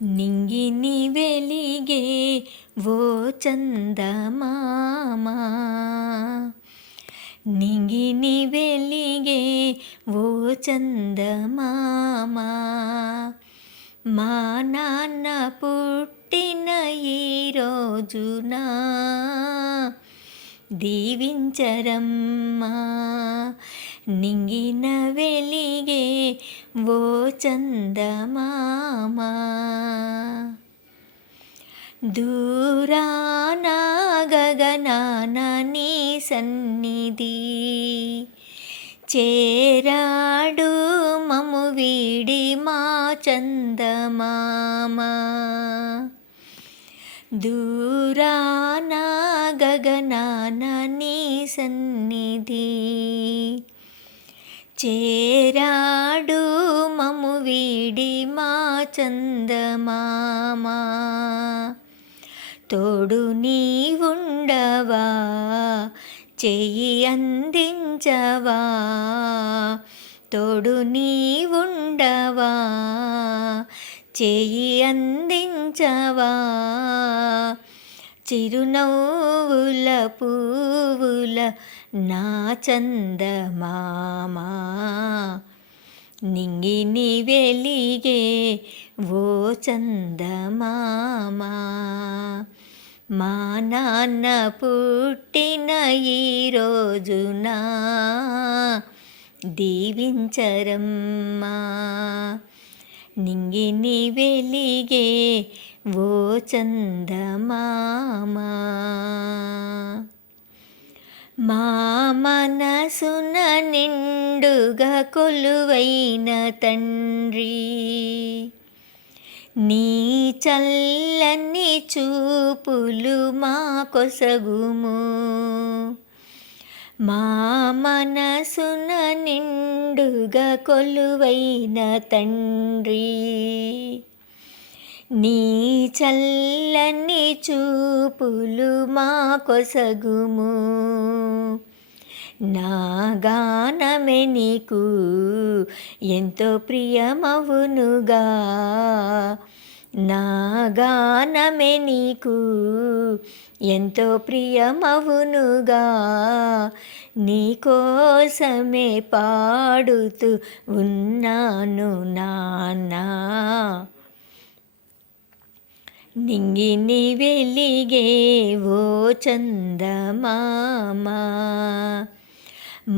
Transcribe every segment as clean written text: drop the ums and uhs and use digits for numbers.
నింగిని వెలిగే ఓ చందమామా, నింగిని వెలిగే ఓ చందమామా, మా నాన్న పుట్టిన ఈ రోజున దీవించరమ్మా. నింగిన వెలిగే ఓ చందమామా, దూరాన గగనాన నీ సన్నిధి చేరాడు మము వీడి మా చందమామా. దూరాన గగనాన నీ సన్నిధి చేరాడు మము వీడి మా చందమామా. తోడు నీవుండవా, చెయ్యి అందించవా, తోడు నీవుండవా, చెయ్యి అందించవా, చిరునవ్వుల పువ్వుల నా చందమామా. నింగిని వెలిగే ఓ చందమామా, మా నాన్న పుట్టిన ఈ రోజున దీవించరమ్మా. నింగిని వెలిగే ఓ చందమామా, మా మనసున నిండుగా కొలువైన తండ్రి, నీ చల్లని చూపులు మా కొసగుము. మా మనసున నిండుగా కొలువైన తండ్రి, నీ చల్లని చూపులు మా కొసగుము. నా గానమే నీకు ఎంతో ప్రియమవునుగా, నా గానమే నీకు ఎంతో ప్రియమవునుగా, నీ కోసమే పాడుతూ ఉన్నాను నాన్నా. నింగిని వెలిగే ఓ చందమామా,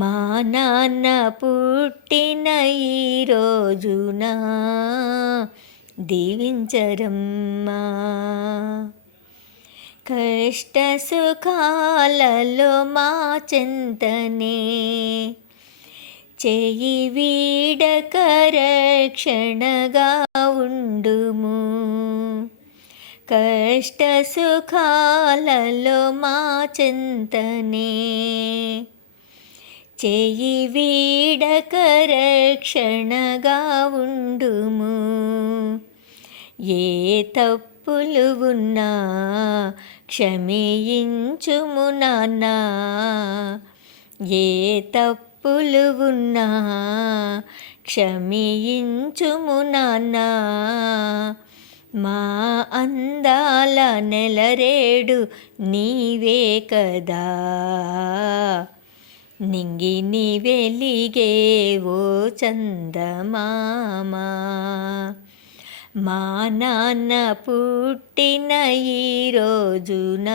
మా నాన్న పుట్టిన ఈ రోజున దీవించరమ్మా. కష్ట సుఖాలలో మా చెంతనే చెయ్యి వీడక రక్షణగా ఉండుము. కష్ట సుఖాలలో మా చెంతనే చెయ్యి వీడక రక్షణగా ఉండుము. ఏ తప్పులు ఉన్నా క్షమించుము నాన్నా, ఏ తప్పులు ఉన్నా క్షమించుము నాన్నా. మా అందాల నెలరేడు నీవే కదా, నింగిని వెలిగే ఓ చందమామా, మా నాన్న పుట్టిన ఈ రోజున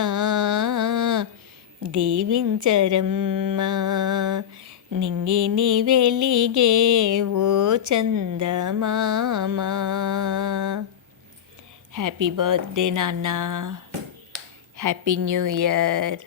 దీవించరమ్మా. నింగిని వెలిగే ఓ చందమామా. హ్యాపీ బర్త్డే నాన్న, హ్యాపీ న్యూ ఇయర్.